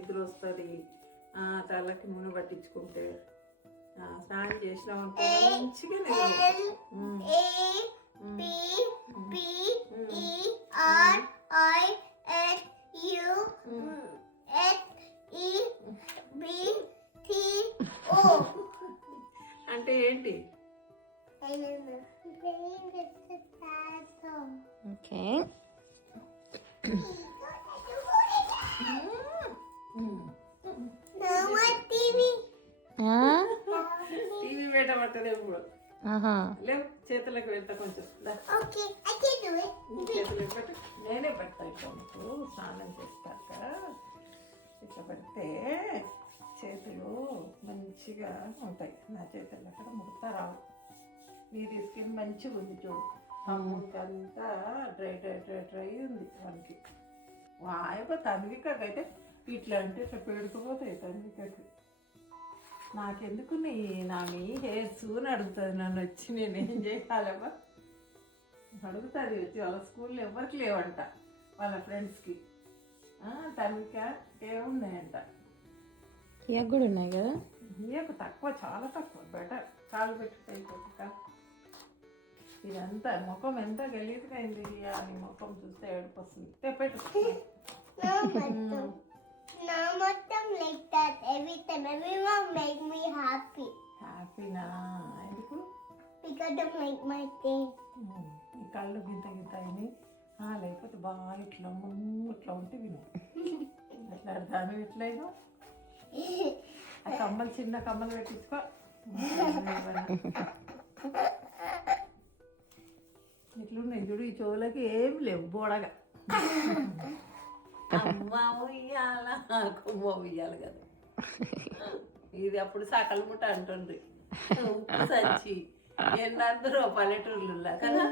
నిద్ర వస్తుంది. తలకి నూనె పట్టించుకుంటే స్నానం చేసినామంటే మంచిగా అంటే ఏంటి? ఓకే, టీవీ పెట్టబట్టలే ఇప్పుడు. లేవు చేతులకు వెళ్తా కొంచెం చేతులకు పెట్టి నేనే పెడతా. ఇట్లా ఇప్పుడు స్నానం చేస్తాక ఇట్లా పెడితే చేతులు మంచిగా ఉంటాయి. నా చేతులు అక్కడ ముడత రావు. నీది స్కిన్ మంచిగా ఉంది చూడు. అమ్ముకంతా డ్రై డ్రై డ్రై డ్రై ఉంది మనకి. వాయప తన్వికైతే ఇట్లా అంటే ఇట్లా పెడుకుపోతాయి తన్వికకి. నాకెందుకు నా మీ హెయిర్స్ అని అడుగుతుంది నన్ను వచ్చి. నేనేం చేయాలమ్మా అడుగుతుంది వచ్చి. వాళ్ళ స్కూల్లో ఎవరికి లేవంట, వాళ్ళ ఫ్రెండ్స్కి. తన్విక ఏమున్నాయంట, ఇక కూడా ఉన్నాయి కదా. ఇయకు తక్కువ, చాలా తక్కువ. బెటర్ కాలు పెట్టుకుంటే. ఇదంతా ముఖం ఎంత గలీజ్గా అయింది. నీ ముఖం చూస్తే ఏడుపు వస్తుంది. పెట్టు. హ్యాపీనా? ఎందుకు? ఈ కళ్ళు గింత గింత అయినాయి. లేకపోతే బాగా ఇట్లా ఇట్లా ఉంటే విను. అట్లా దాని ఎట్లయినా ఆ కమ్మలు, చిన్న కమ్మలు పెట్టించుకో. ఇట్లున్నాయి చూడు. ఈ చెవులకి ఏం లేవు బోడగా. అమ్మ ఉయ్యాల, కొమ్మ ఉయ్యాలి కదా. ఇది అప్పుడు సకల ముట్ట అంటుంది. ఉప్పు సంచి ఎన్నందరూ పల్లెటూర్లు కదా.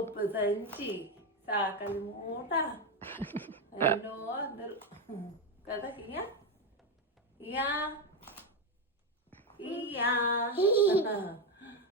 ఉప్పు సంచి, సాకలి మూట, ఎన్నో అందరు కదా. ఇయా ఇయా ఇయా